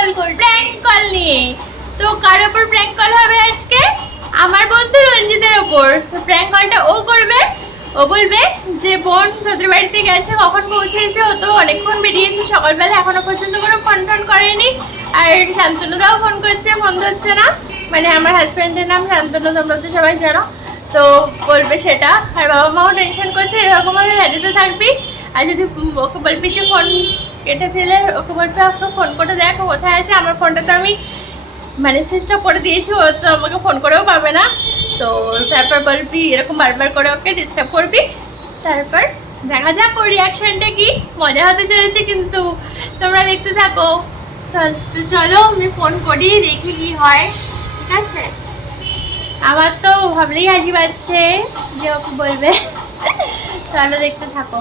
Call কর prank call নিয়ে। তো কার ওপর প্র্যাঙ্ক কল হবে আজকে? আমার বন্ধু রঞ্জিতের ওপর। তো প্র্যাঙ্ক কলটা ও করবে। ও বলবে যে, বোন, তোদের বাড়িতে গেছে, কখন পৌঁছেছে? ও তো অনেকক্ষণ বেরিয়েছে, সকালবেলা এখনও পর্যন্ত কোনো ফোন টোন করেনি। আর শান্তনুদাও ফোন করছে ফোন ধরছে না। মানে আমার হাজব্যান্ডের নাম শান্তনু, তোমরা তো সবাই জানো। তো বলবে সেটা। আর বাবা মাও টেনশন করছে, এরকমভাবে বাড়িতে থাকবি? আর যদি ওকে বলবি যে, ফোন কেটে দিলে ওকে বলবে ওকে ফোন করে দেখ কোথায় আছে। আমার ফোনটা তো আমি মানে সুইচ অফ করে দিয়েছি, ও তো আমাকে ফোন করেও পাবে না। তো তারপর বলবি, এরকম বারবার করে ওকে ডিস্টার্ব করবি। তারপর দেখা যাক ওর রিয়াকশনটা কি। মজা হতে চলেছে কিন্তু। তোমরা দেখতে থাকো। চল, তো চলো, আমি ফোন করি দেখি কি হয়। ঠিক আছে? আমার তো ভাবলেই হাসি পাচ্ছে যে ওকে বলবে। চলো দেখতে থাকো।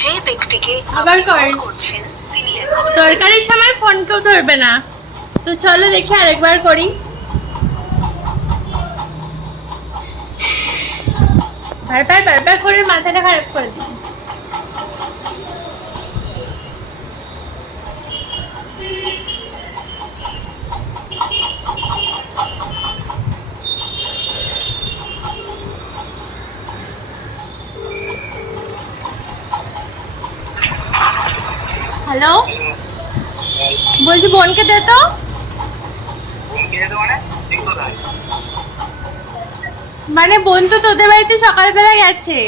যে ব্যক্তিকে আবার। কল করছেন তিনি দরকারের সময় ফোন কেউ ধরবে না। তো চলো দেখি আরেকবার করি। বারবার বারবার করে মাথাটা খারাপ করে দিই বোনকে দে তো। মানে বোন তো তোদের বাড়িতে সকালবেলা গেছে।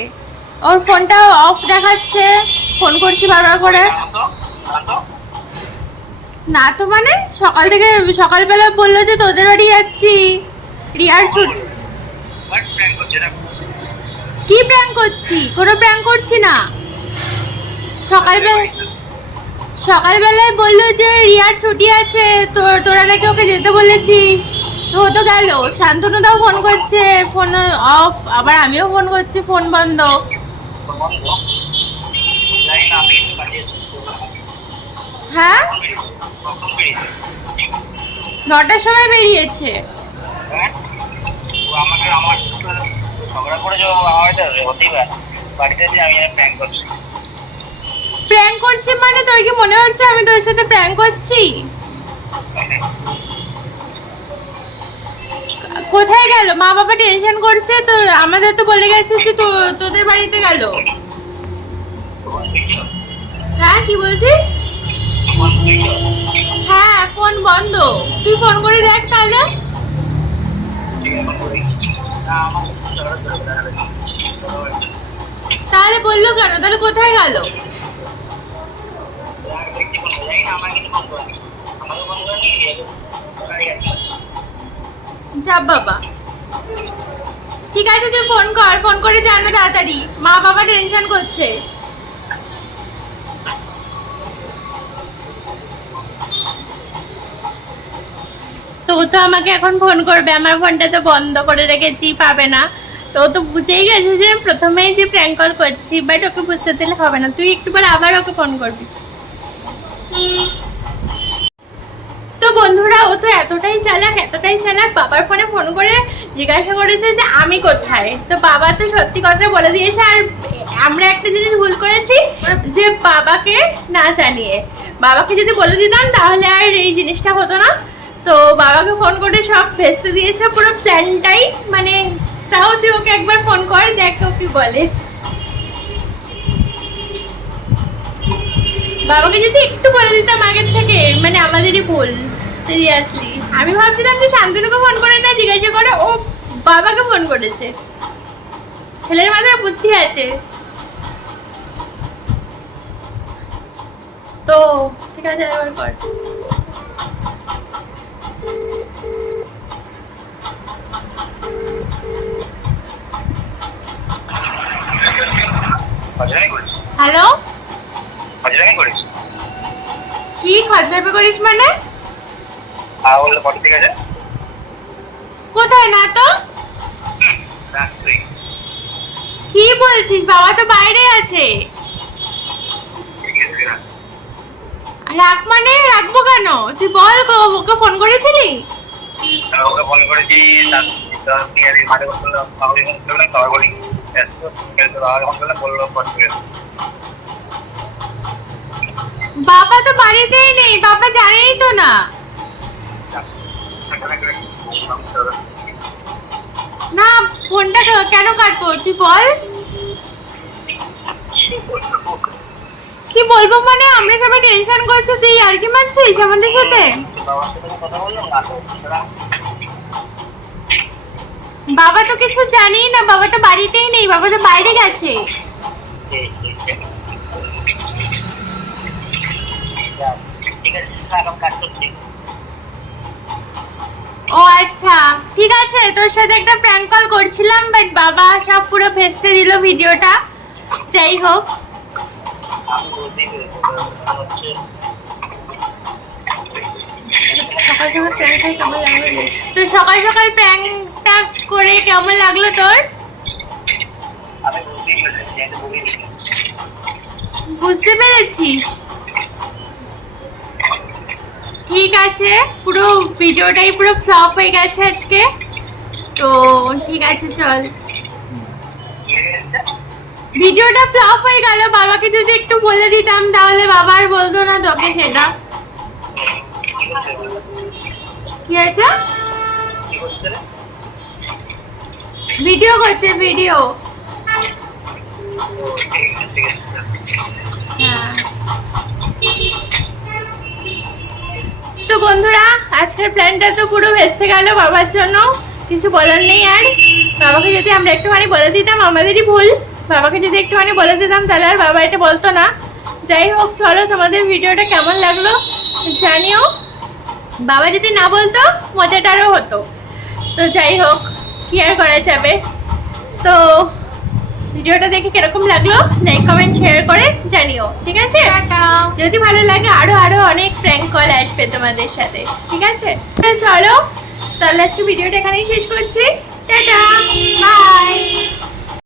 ওর ফোনটা অফ দেখাচ্ছে। ফোন করছি বারবার করে। না তো মানে সকাল থেকে সকালবেলা বলল যে তোদের বাড়ি যাচ্ছি। রিয়ার ছুট কি প্র্যাঙ্ক করছি? কোনো প্র্যাঙ্ক করছি না। সকালবেলা সকালবেলায় বলল যে, রিয়ার ছুটি আছে তোর তোরা নাকি ওকে যেতে বলেছিস? তো ও তো গেল। শান্তনুদাও ফোন করছে, ফোন অফ, আবার আমিও ফোন করছি, ফোন বন্ধ। হ্যাঁ? নটার সময় বেরিয়েছে। আমাকে, আমার ঝগড়া করে যে আমার হতেই পারে। বাড়িতে আমি প্র্যাঙ্ক করছি। প্র্যাঙ্ক করছি মানে তোর কি মনে হচ্ছে আমি তোর সাথে প্র্যাঙ্ক করছি? কোথায় গেল? মা বাবা টেনশন করছে তো আমাদের তো বলে গেছে যে তোদের বাড়িতে গেল। হ্যাঁ কি বলছিস? হ্যাঁ ফোন বন্ধ। তুই ফোন করে দেখ তাহলে। তাহলে বলল কেন? তাহলে কোথায় গেল? বাবা। ঠিক আছে, তুই ফোন কর ফোন করে জানা তাড়াতাড়ি। মা বাবা টেনশন করছে। তো তো আমাকে এখন ফোন করবে, আমার ফোনটা তো বন্ধ করে রেখেছি, পাবে না। তো তো বুঝেই গেছে যে প্রথমেই যে প্র্যাঙ্ক কল করছি বাট ওকে বুঝতে দিলে হবে না। তুই একটুবার আবার ওকে ফোন করবি তো বন্ধুরা ও তো এতটাই চালাক এতটাই চালাক, বাবার ফোনে ফোন করে জিজ্ঞাসা করেছে যে আমি কোথায়? তো বাবা তো সত্যি কথা বলে দিয়েছে, আর আমরা একটা জিনিস ভুল করেছি, যে বাবাকে না জানিয়ে। বাবাকে যদি বলে দিতাম, তাহলে আর এই জিনিসটা হতো না। তো বাবাকে ফোন করে সব ভেস্তে দিয়েছে, পুরো প্ল্যানটাই। মানে তাও তুই ওকে একবার ফোন কর, দেখ ও কি বলে। বাবাকে যদি একটু বলে দিতাম আগের থেকে মানে আমাদেরই ভুল সিরিয়াসলি আমি ভাবছিলাম যে শান্তনুকে ফোন করে না জিজ্ঞাসা করে ও বাবাকে ফোন করেছে। ছেলের মাথায় বুদ্ধি আছে। তো ঠিক আছে এবার কর। হ্যালো? কি খরচাপে করিস মানে? বলল কত ঠিক আছে কোথায় না তো? কি বলছিস? বাবা তো বাইরে আছে। রাখ। মানে? রাখব কেন? তুই বল ওকে ফোন করেছিলি? ওকে ফোন করেছি বাবা তো বাড়িতেই নেই বাবা জানেই তো না। না, ফোনটা কেন কাটবো? তুই বল। কি বলব মানে আমরা সবাই টেনশন করছ, তুই আর কি মারছিস আমাদের সাথে? বাবা তো কিছু জানি না, বাবা তো বাড়িতেই নেই, বাবা তো বাইরে গেছে। ঠিক আছে ও আচ্ছা। ঠিক আছে তোর সাথে একটা প্র্যাঙ্ক কল করছিলাম বাট বাবা সব পুরো ফেসতে দিল ভিডিওটা। যাই হোক। তো সকাল সকাল প্র্যাঙ্কটা করে কেমন লাগল তোর? বুঝতে পেরেছিস? ঠিক আছে, পুরো ভিডিওটাই পুরো ফ্লপ হয়ে গেছে আজকে তো ঠিক আছে, চল ভিডিওটা ফ্লপ হয়ে গেল, বাবাকে যদি একটু বলে দিতাম, তাহলে বাবা আর বলতো না তোকে সেটা কি হয়েছে? ভিডিও করছে, ভিডিও। হ্যাঁ। তো বন্ধুরা, আজকের প্ল্যানটা তো পুরো ভেস্তে গেল বাবার জন্য। কিছু বলার নেই আর। বাবাকে যদি আমরা একটুখানি বলে দিতাম, আমাদেরই ভুল। বাবাকে যদি একটুখানি বলে দিতাম, তাহলে আর বাবা এটা বলতো না। যাই হোক, চলো তোমাদের ভিডিওটা কেমন লাগল জানিও। বাবা যদি না বলতো, মজাটারও হতো। তো যাই হোক, কি আর করা যাবে? তো ভিডিওটা দেখে কীরকম লাগল লাইক কমেন্ট শেয়ার করে জানিও ঠিক আছে? যদি ভালো লাগে আরও আরও অনেক ফ্র্যাঙ্ক কল আসবে তোমাদের সাথে ঠিক আছে? চলো তাহলে আজকে ভিডিওটা এখানেই শেষ করছি। Tata bye